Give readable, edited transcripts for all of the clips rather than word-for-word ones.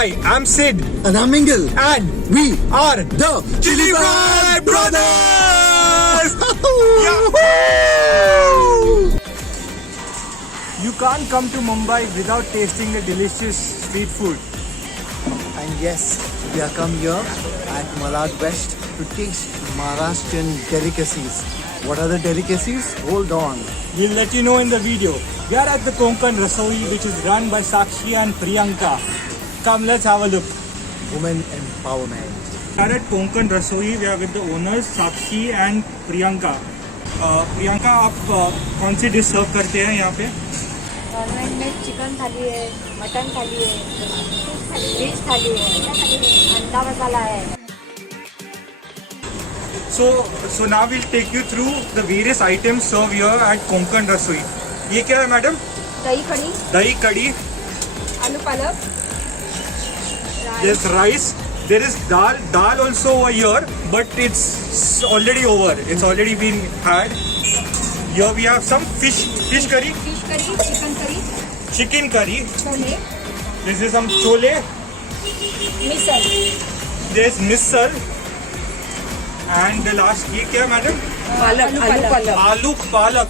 Hi, I'm Sid. And I'm Mingle. And We are the Chili Fry Brothers! You can't come to Mumbai without tasting the delicious street food. And yes, we are come here at Malad West to taste Maharashtrian delicacies. What are the delicacies? Hold on. We'll let you know in the video. We are at the Konkan Rasoi, which is run by Sakshi and Priyanka. Come, let's have a look. Women empowerment. We are at Konkan Rasoi. We are with the owners Sakshi and Priyanka. Priyanka, आप कौन सी dish सर्व करते हैं यहाँ पे? Nonveg में chicken थाली है, mutton थाली है, फिश थाली है, अंडा मसाला है. So now we'll take you through the various items served here at Konkan Rasoi. ये क्या है मैडम? दही कड़ी, दही कड़ी. आलू पालक, There's rice. There is dal. Dal also over here, but it's already over. It's already been had. Here we have some fish curry, fish curry, chicken curry, chicken curry. Chole, This is some chole. Misal, There's misal. And the last ये क्या madam? आलू पालक. Aloo palak.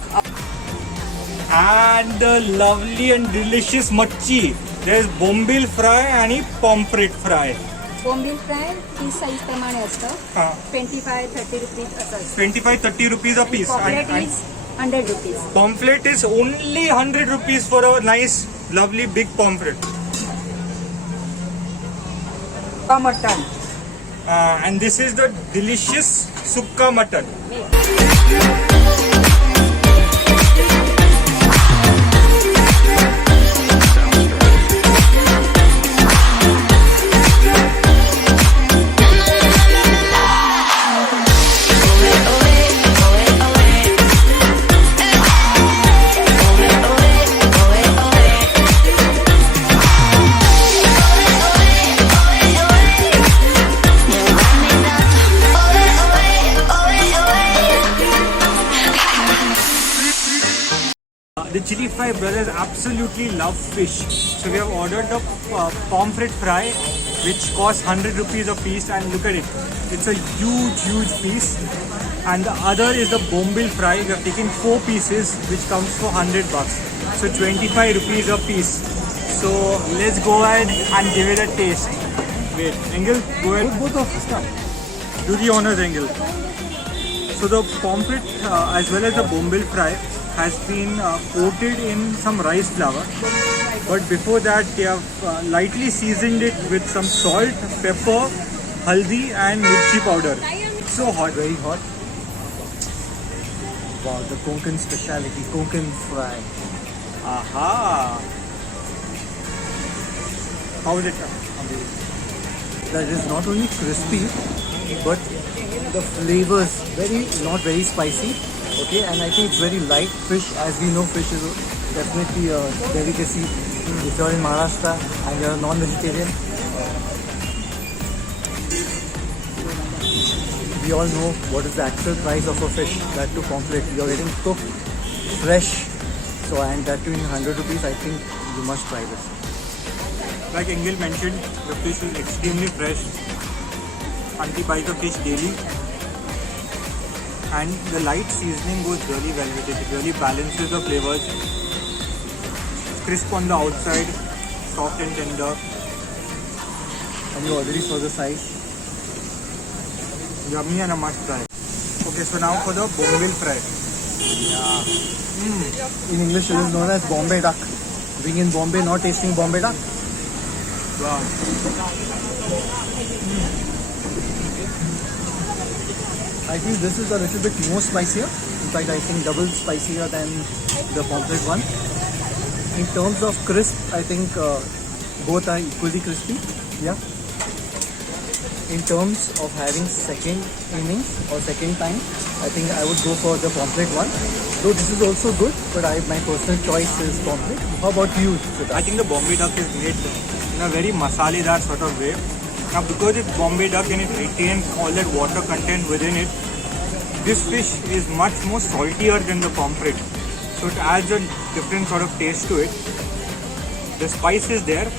And the lovely and delicious machhi. There's bombil fry आणि pomfret fry. Bombil fry 30 size प्रमाणे असतं. हाँ. 25-30 rupees असं असतं. 25-30 rupees a piece. Paplet is 100 rupees. Pomfret is only 100 rupees for a nice, lovely big pomfret. Mutton. And this is the delicious sukka mutton. The Chili Fry brothers absolutely love fish. So we have ordered the pomfret fry, which costs 100 rupees a piece, and look at it. It's a huge piece. And the other is the bombil fry. We have taken 4 pieces, which comes for 100 bucks. So 25 rupees a piece. So let's go ahead and give it a taste. Wait, Engel, go ahead. Both of us. Do the honors, Engel. So the pomfret as well as the bombil fry has been coated in some rice flour, but before that they have lightly seasoned it with some salt, pepper, haldi and mirchi powder. So hot. Very hot. Wow, the Konkan speciality, Konkan fry. Aha! How is it? That is not only crispy, but the flavors not very spicy. Okay, and I think it's very light fish. As we know, fish is definitely a delicacy. If you're in Maharashtra and you're a non-vegetarian, we all know what is the actual price of a fish. That too pomfret. You're getting cooked, fresh. So, and that too in 100 rupees. I think you must try this. Like Engel mentioned, the fish is extremely fresh. Auntie buys the fish daily. And the light seasoning goes really well with it. It really balances the flavors. Crisp on the outside, soft and tender. And you already saw the size. Yummy and a must try. Okay, so now for the bombil fry. In English, it is known as Bombay duck. Being in Bombay, not tasting Bombay duck. Wow. I think this is a little bit more spicier. In fact, I think double spicier than the pomfret one. In terms of crisp, I think both are equally crispy. Yeah. In terms of having second innings or second time, I think I would go for the pomfret one. Though this is also good, but my personal choice is pomfret. How about you, Siddharth? I think the Bombay duck is made in a very masaledar sort of way. Now because it's Bombay duck and it retains all that water content within it, this fish is much more saltier than the pomfret. So it adds a different sort of taste to it. The spice is there,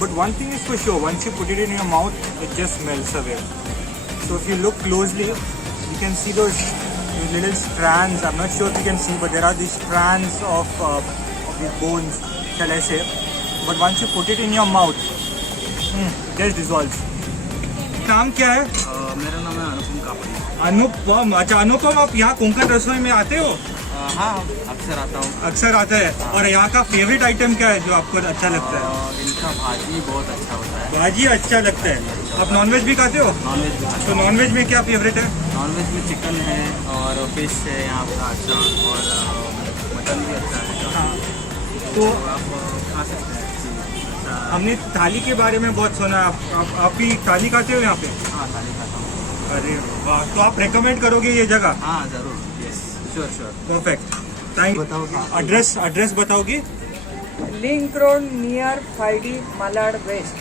But one thing is for sure, once you put it in your mouth, it just melts away. So if you look closely, you can see those little strands. I'm not sure if you can see, but there are these strands of the bones, shall I say. But once you put it in your mouth, it just dissolves. नाम क्या है? मेरा नाम है अनुपम कापड़ी। अनुपम। अच्छा अनुपम, आप यहाँ कोंकण रसोई में आते हो? हाँ, अक्सर आता हूँ। अक्सर आता है। और यहाँ का फेवरेट आइटम क्या है जो आपको अच्छा लगता है? इनका भाजी बहुत अच्छा होता है। भाजी अच्छा लगता है। आप नॉनवेज भी खाते हो? नॉनवेज भी खाते तो नॉनवेज में क्या फेवरेट है? नॉनवेज में चिकन है और फिश है यहाँ का अच्छा, और मटन भी अच्छा है। हाँ, तो आप खा सकते हैं। हमने थाली के बारे में बहुत सुना। आप भी थाली खाते हो यहाँ पे? हाँ, थाली खाता हूँ। अरे वाह, तो आप रेकमेंड करोगे ये जगह? हाँ ज़रूर, yes, sure. Perfect, thank you. Address बताओगे? Link road near 5D Malad West.